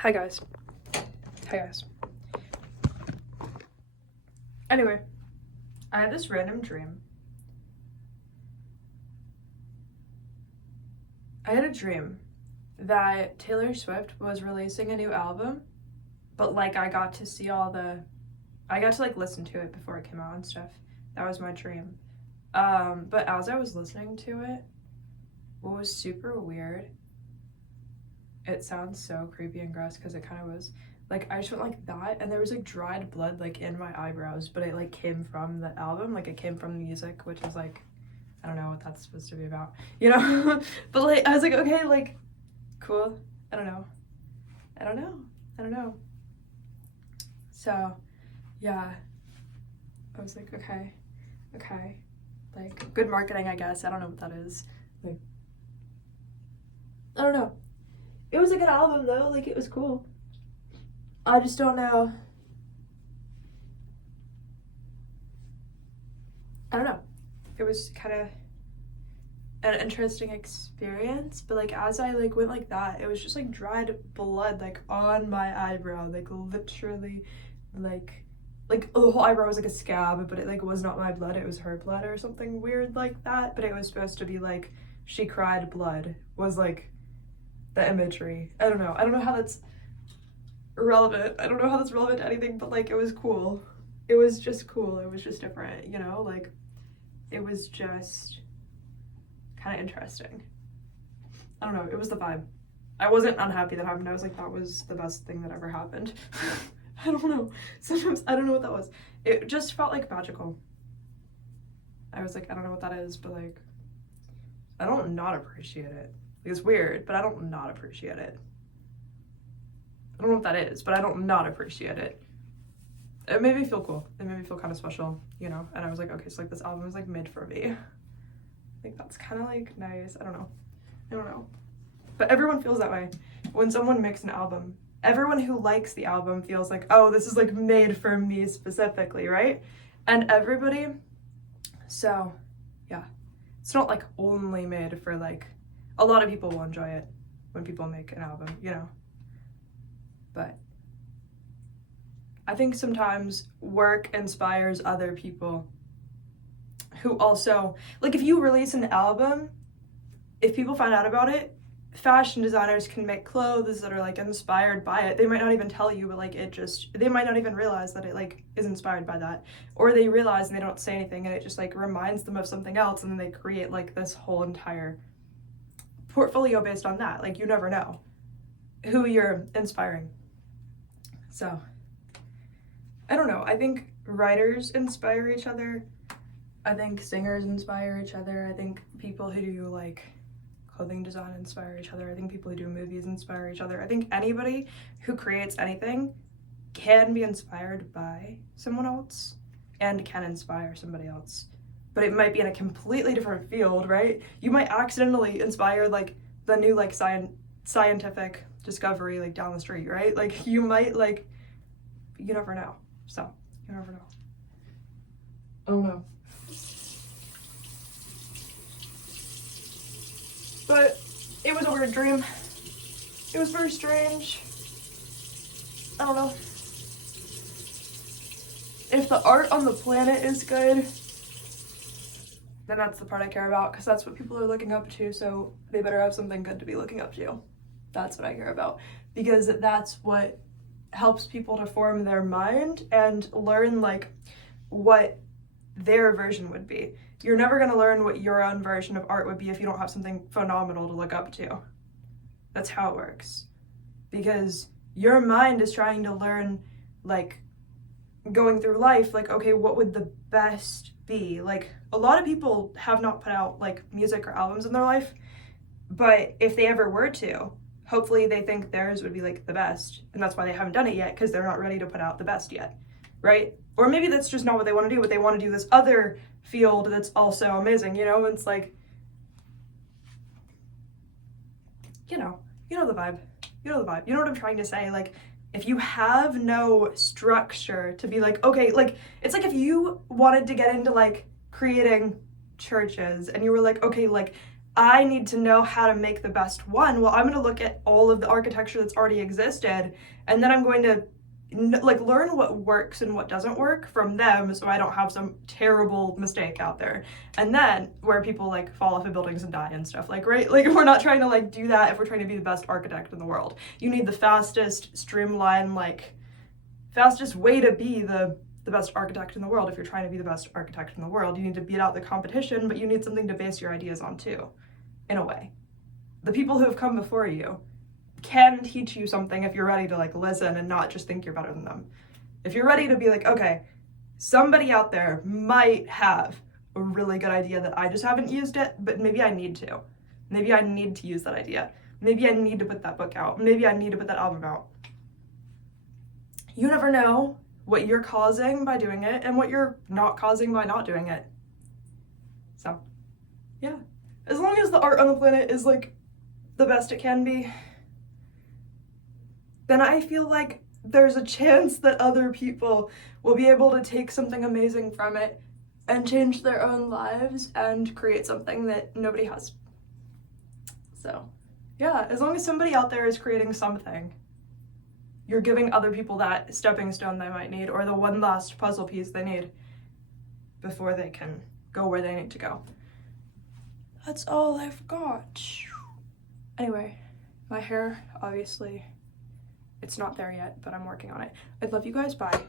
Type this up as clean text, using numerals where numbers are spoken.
Hi guys. Anyway, I had this random dream. I had a dream that Taylor Swift was releasing a new album, but like I got to listen to it before it came out and stuff. That was my dream. But as I was listening to it, what was super weird, it sounds so creepy and gross because it kind of was, like I just went like that and there was like dried blood like in my eyebrows, but it like came from the album, like it came from the music, which is like, I don't know what that's supposed to be about, you know? But like I was like, okay, like cool. I don't know. So yeah, I was like, okay, like good marketing, I guess. I don't know what that is. Like, I don't know. It was a good album though, like it was cool. I just don't know. I don't know. It was kind of an interesting experience, but like as I like went like that, it was just like dried blood like on my eyebrow, like literally, like the whole eyebrow was like a scab, but it like was not my blood, it was her blood or something weird like that. But it was supposed to be like she cried blood was like the imagery. I don't know how that's relevant. I don't know how that's relevant to anything, but like it was cool. It was just cool. It was just different, you know? Like it was just kind of interesting. I don't know. It was the vibe. I wasn't unhappy that happened. I was like, that was the best thing that ever happened. I don't know. Sometimes I don't know what that was. It just felt like magical. I was like, I don't know what that is, but like, I don't not appreciate it. It's weird, but I don't not appreciate it. I don't know what that is, but I don't not appreciate it. It made me feel cool. It made me feel kind of special, you know? And I was like, okay, so like this album is like made for me. Like that's kind of like nice. I don't know. But everyone feels that way. When someone makes an album, everyone who likes the album feels like, oh, this is like made for me specifically, right? And everybody, so yeah. It's not like only made for like, a lot of people will enjoy it when people make an album, you know? But I think sometimes work inspires other people who also, like if you release an album, if people find out about it, fashion designers can make clothes that are like inspired by it. They might not even tell you, but like they might not even realize that it like is inspired by that. Or they realize and they don't say anything and it just like reminds them of something else, and then they create like this whole entire portfolio based on that. Like you never know who you're inspiring. So I don't know. I think writers inspire each other. I think singers inspire each other. I think people who do like clothing design inspire each other. I think people who do movies inspire each other. I think anybody who creates anything can be inspired by someone else and can inspire somebody else. But it might be in a completely different field, right? You might accidentally inspire like the new like scientific discovery like down the street, right? Like you might like, you never know. So you never know. Oh no. But it was a weird dream. It was very strange. I don't know. If the art on the planet is good, then that's the part I care about, because that's what people are looking up to, so they better have something good to be looking up to. That's what I care about, because that's what helps people to form their mind and learn like what their version would be. You're never going to learn what your own version of art would be if you don't have something phenomenal to look up to. That's how it works. Because your mind is trying to learn, like, going through life, like, okay, what would the best be? Like, a lot of people have not put out, like, music or albums in their life, but if they ever were to, hopefully they think theirs would be, like, the best. And that's why they haven't done it yet, because they're not ready to put out the best yet, right? Or maybe that's just not what they want to do, but they want to do this other field that's also amazing, you know? It's like, you know the vibe. You know what I'm trying to say? Like, if you have no structure to be like, okay, like, it's like if you wanted to get into, like, creating churches and you were like, okay, like, I need to know how to make the best one. Well, I'm going to look at all of the architecture that's already existed, and then I'm going to like learn what works and what doesn't work from them, so I don't have some terrible mistake out there. And then where people like fall off of buildings and die and stuff, like, right? Like, we're not trying to like do that if we're trying to be the best architect in the world. You need the fastest, streamlined, like fastest way to be the best architect in the world. If you're trying to be the best architect in the world, you need to beat out the competition, but you need something to base your ideas on too, in a way. The people who have come before you can teach you something if you're ready to like listen and not just think you're better than them. If you're ready to be like, okay, somebody out there might have a really good idea that I just haven't used it, but maybe I need to. Maybe I need to use that idea. Maybe I need to put that book out. Maybe I need to put that album out. You never know what you're causing by doing it and what you're not causing by not doing it. So, yeah. As long as the art on the planet is like the best it can be, then I feel like there's a chance that other people will be able to take something amazing from it and change their own lives and create something that nobody has. So, yeah, as long as somebody out there is creating something, you're giving other people that stepping stone they might need, or the one last puzzle piece they need before they can go where they need to go. That's all I've got. Anyway, my hair, obviously, it's not there yet, but I'm working on it. I love you guys. Bye.